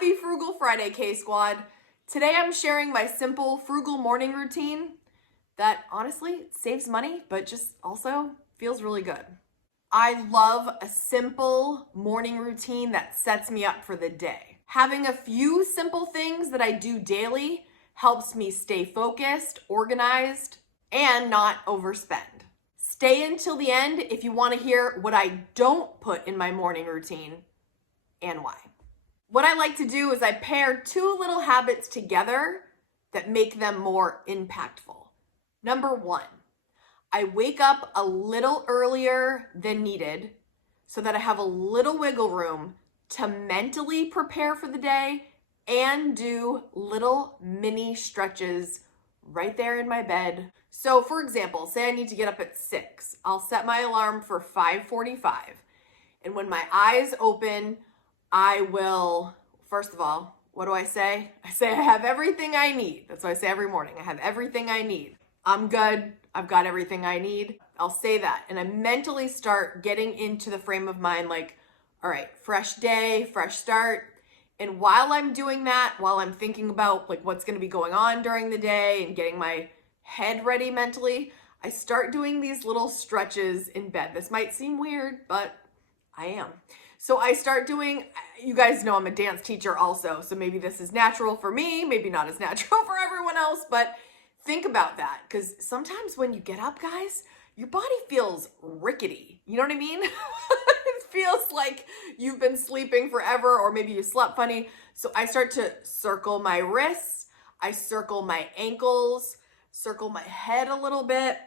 Happy Frugal Friday, K-Squad. Today I'm sharing my simple frugal morning routine that honestly saves money, but just also feels really good. I love a simple morning routine that sets me up for the day. Having a few simple things that I do daily helps me stay focused, organized, and not overspend. Stay until the end if you want to hear what I don't put in my morning routine and why. What I like to do is I pair two little habits together that make them more impactful. Number one, I wake up a little earlier than needed so that I have a little wiggle room to mentally prepare for the day and do little mini stretches right there in my bed. So for example, say I need to get up at 6. I'll set my alarm for 5:45. And when my eyes open, I will, first of all, what do I say? I say I have everything I need. That's what I say every morning. I have everything I need. I'm good. I've got everything I need. I'll say that. And I mentally start getting into the frame of mind like, all right, fresh day, fresh start. And while I'm doing that, while I'm thinking about like what's going to be going on during the day and getting my head ready mentally, I start doing these little stretches in bed. This might seem weird, but I am. So I start doing, you guys know I'm a dance teacher also, so maybe this is natural for me, maybe not as natural for everyone else, but think about that, because sometimes when you get up, guys, your body feels rickety. You know what I mean? It feels like you've been sleeping forever, or maybe you slept funny. So I start to circle my wrists, I circle my ankles, circle my head a little bit.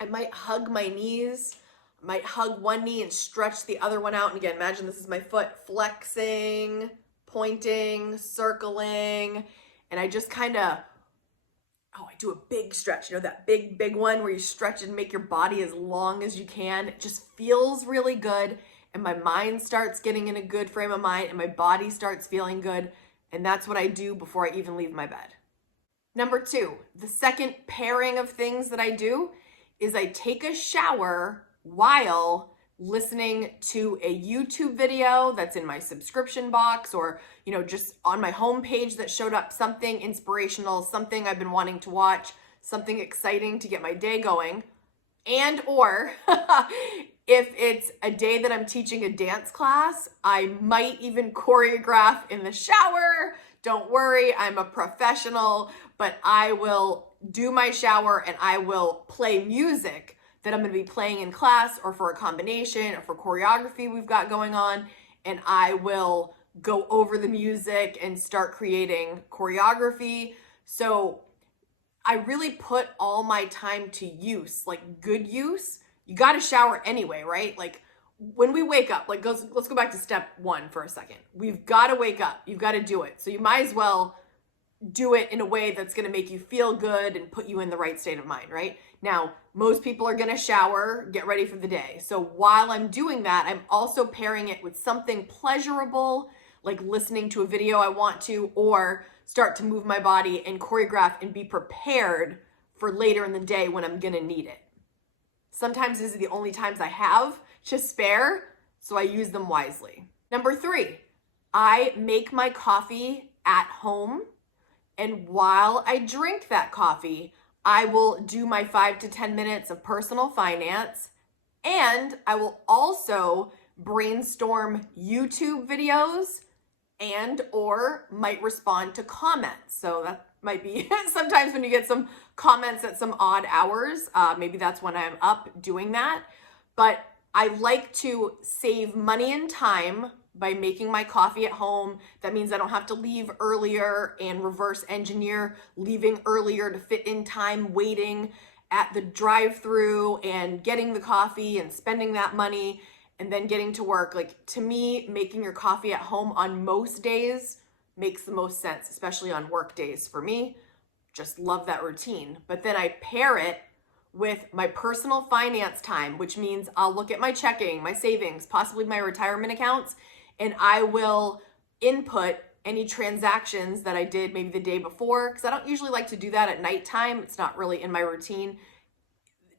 I might hug my knees. Might hug one knee and stretch the other one out. And again, imagine this is my foot flexing, pointing, circling. And I just kind of, I do a big stretch. You know, that big one where you stretch and make your body as long as you can. It just feels really good. And my mind starts getting in a good frame of mind and my body starts feeling good. And that's what I do before I even leave my bed. Number 2, the second pairing of things that I do is I take a shower while listening to a YouTube video that's in my subscription box, or, you know, just on my homepage that showed up something inspirational, something I've been wanting to watch, something exciting to get my day going. And or if it's a day that I'm teaching a dance class, I might even choreograph in the shower. Don't worry, I'm a professional, but I will do my shower and I will play music that I'm going to be playing in class or for a combination or for choreography we've got going on. And I will go over the music and start creating choreography. So I really put all my time to use, like good use. You got to shower anyway, right? Like when we wake up, like let's go back to step 1 for a second. We've got to wake up. You've got to do it. So you might as well do it in a way that's going to make you feel good and put you in the right state of mind, right? Now, most people are going to shower, get ready for the day. So while I'm doing that, I'm also pairing it with something pleasurable, like listening to a video I want to, or start to move my body and choreograph and be prepared for later in the day when I'm going to need it. Sometimes these are the only times I have to spare, so I use them wisely. Number 3, I make my coffee at home. And while I drink that coffee, I will do my 5 to 10 minutes of personal finance, and I will also brainstorm YouTube videos and or might respond to comments. So that might be sometimes when you get some comments at some odd hours, maybe that's when I'm up doing that. But I like to save money and time by making my coffee at home. That means I don't have to leave earlier and reverse engineer leaving earlier to fit in time waiting at the drive-through and getting the coffee and spending that money and then getting to work. Like, to me, making your coffee at home on most days makes the most sense, especially on work days for me. Just love that routine. But then I pair it with my personal finance time, which means I'll look at my checking, my savings, possibly my retirement accounts, and I will input any transactions that I did maybe the day before, because I don't usually like to do that at nighttime. It's not really in my routine.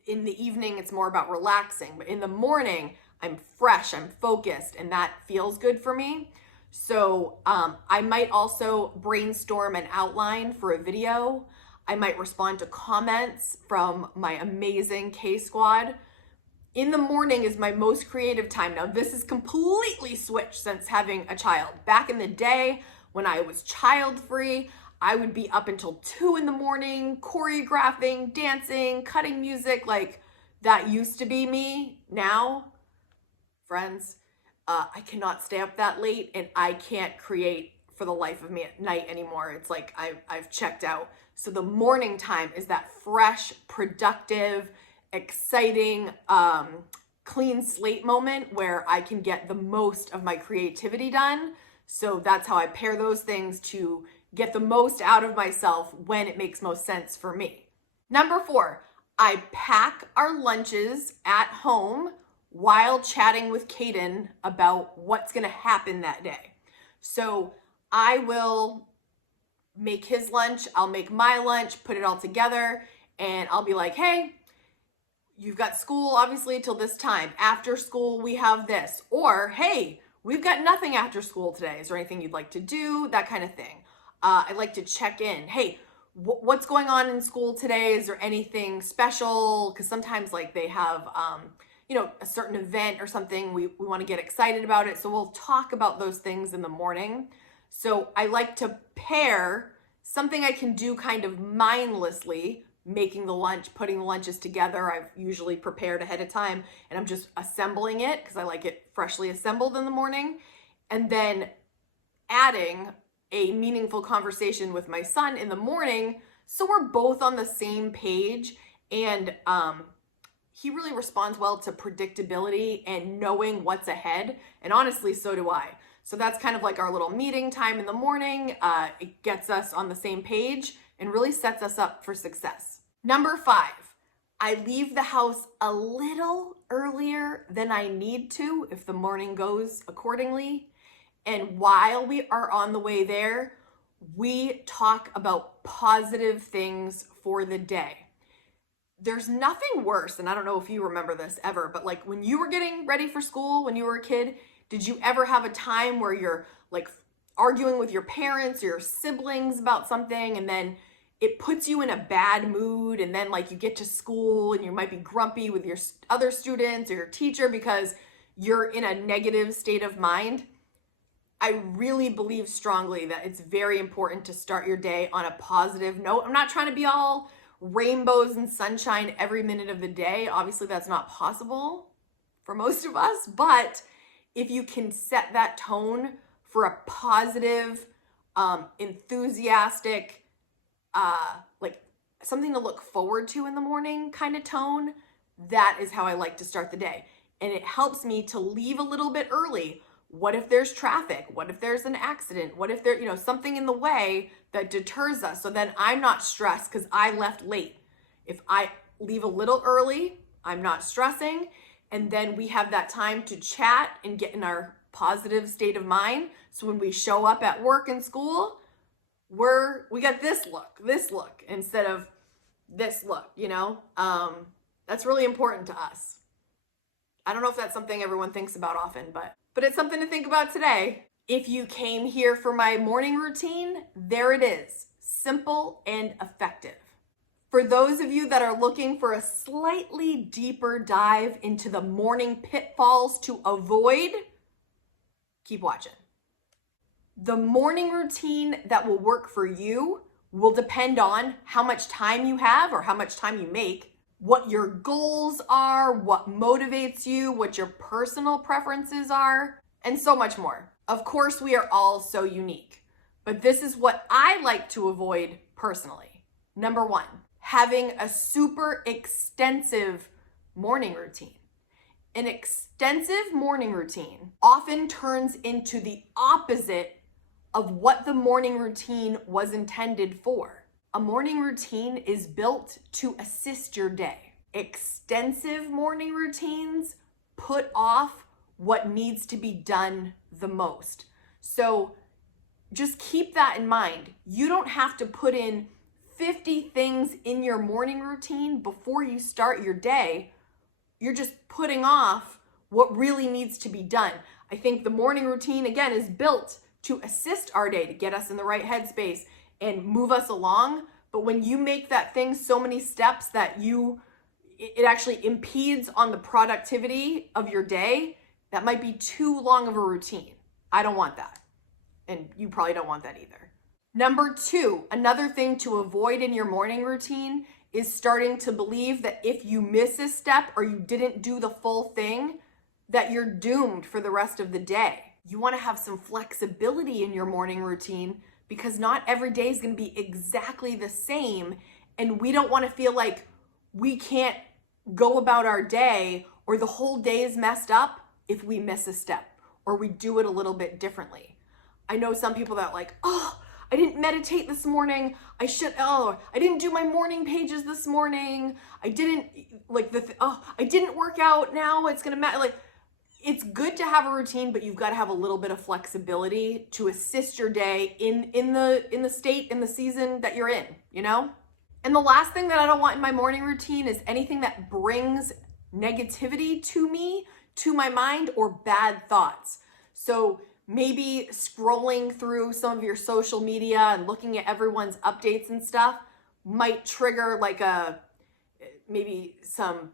In the evening, it's more about relaxing. But in the morning, I'm fresh, I'm focused, and that feels good for me. So I might also brainstorm an outline for a video. I might respond to comments from my amazing KSQUAD. In the morning is my most creative time. Now, this is completely switched since having a child. Back in the day when I was child-free, I would be up until 2 in the morning, choreographing, dancing, cutting music. Like, that used to be me. Now, friends, I cannot stay up that late, and I can't create for the life of me at night anymore. It's like I've checked out. So the morning time is that fresh, productive, exciting, clean slate moment where I can get the most of my creativity done. So that's how I pair those things to get the most out of myself when it makes most sense for me. Number 4, I pack our lunches at home while chatting with Kaden about what's gonna happen that day. So I will make his lunch, I'll make my lunch, put it all together, and I'll be like, hey, you've got school obviously till this time. After school, we have this. Or, hey, we've got nothing after school today. Is there anything you'd like to do? That kind of thing. I like to check in. Hey, what's going on in school today? Is there anything special? Because sometimes like they have, a certain event or something. We want to get excited about it. So we'll talk about those things in the morning. So I like to pair something I can do kind of mindlessly, making the lunch, putting the lunches together. I've usually prepared ahead of time and I'm just assembling it because I like it freshly assembled in the morning. And then adding a meaningful conversation with my son in the morning so we're both on the same page. And he really responds well to predictability and knowing what's ahead. And honestly, so do I. So that's kind of like our little meeting time in the morning. It gets us on the same page and really sets us up for success. Number 5, I leave the house a little earlier than I need to if the morning goes accordingly. And while we are on the way there, we talk about positive things for the day. There's nothing worse, and I don't know if you remember this ever, but like when you were getting ready for school, when you were a kid, did you ever have a time where you're like arguing with your parents or your siblings about something and then it puts you in a bad mood, and then like you get to school and you might be grumpy with your other students or your teacher because you're in a negative state of mind? I really believe strongly that it's very important to start your day on a positive note. I'm not trying to be all rainbows and sunshine every minute of the day. Obviously, that's not possible for most of us, but if you can set that tone for a positive, enthusiastic, like something to look forward to in the morning kind of tone, that is how I like to start the day. And it helps me to leave a little bit early. What if there's traffic? What if there's an accident? What if there, something in the way that deters us? So then I'm not stressed because I left late. If I leave a little early, I'm not stressing. And then we have that time to chat and get in our positive state of mind. So when we show up at work and school, we got this look instead of this look, that's really important to us. I don't know if that's something everyone thinks about often, but it's something to think about today. If you came here for my morning routine, there it is, simple and effective. For those of you that are looking for a slightly deeper dive into the morning pitfalls to avoid, keep watching. The morning routine that will work for you will depend on how much time you have or how much time you make, what your goals are, what motivates you, what your personal preferences are, and so much more. Of course, we are all so unique, but this is what I like to avoid personally. Number 1, having a super extensive morning routine. An extensive morning routine often turns into the opposite of what the morning routine was intended for. A morning routine is built to assist your day. Extensive morning routines put off what needs to be done the most. So just keep that in mind. You don't have to put in 50 things in your morning routine before you start your day. You're just putting off what really needs to be done. I think the morning routine, again, is built to assist our day, to get us in the right headspace and move us along. But when you make that thing so many steps that it actually impedes on the productivity of your day, that might be too long of a routine. I don't want that. And you probably don't want that either. Number 2, another thing to avoid in your morning routine is starting to believe that if you miss a step or you didn't do the full thing, that you're doomed for the rest of the day. You want to have some flexibility in your morning routine because not every day is going to be exactly the same, and we don't want to feel like we can't go about our day or the whole day is messed up if we miss a step or we do it a little bit differently. I know some people that are like, oh, I didn't meditate this morning. I didn't do my morning pages this morning. I didn't I didn't work out. Now it's going to matter. Like, it's good to have a routine, but you've got to have a little bit of flexibility to assist your day in the state, in the season that you're in, you know? And the last thing that I don't want in my morning routine is anything that brings negativity to me, to my mind, or bad thoughts. So maybe scrolling through some of your social media and looking at everyone's updates and stuff might trigger like maybe some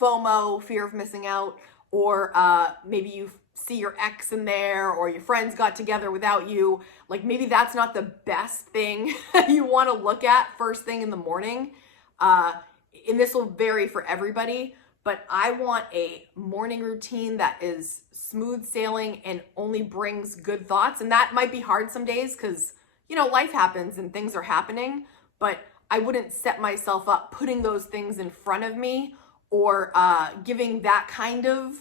FOMO, fear of missing out, or maybe you see your ex in there or your friends got together without you. Like, maybe that's not the best thing you want to look at first thing in the morning. And this will vary for everybody, but I want a morning routine that is smooth sailing and only brings good thoughts. And that might be hard some days because, you know, life happens and things are happening, but I wouldn't set myself up putting those things in front of me or giving that kind of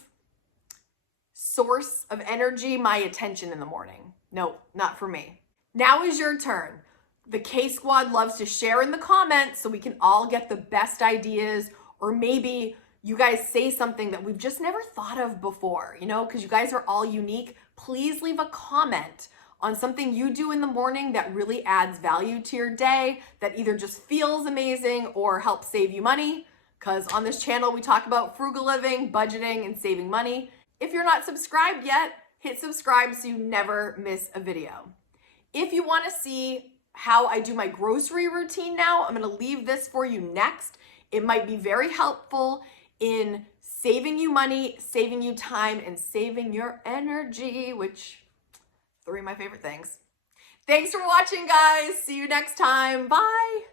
source of energy my attention in the morning. No, not for me. Now is your turn. The K-Squad loves to share in the comments so we can all get the best ideas, or maybe you guys say something that we've just never thought of before, you know, because you guys are all unique. Please leave a comment on something you do in the morning that really adds value to your day, that either just feels amazing or helps save you money. Because on this channel, we talk about frugal living, budgeting, and saving money. If you're not subscribed yet, hit subscribe so you never miss a video. If you want to see how I do my grocery routine now, I'm going to leave this for you next. It might be very helpful in saving you money, saving you time, and saving your energy, which are 3 of my favorite things. Thanks for watching, guys. See you next time. Bye.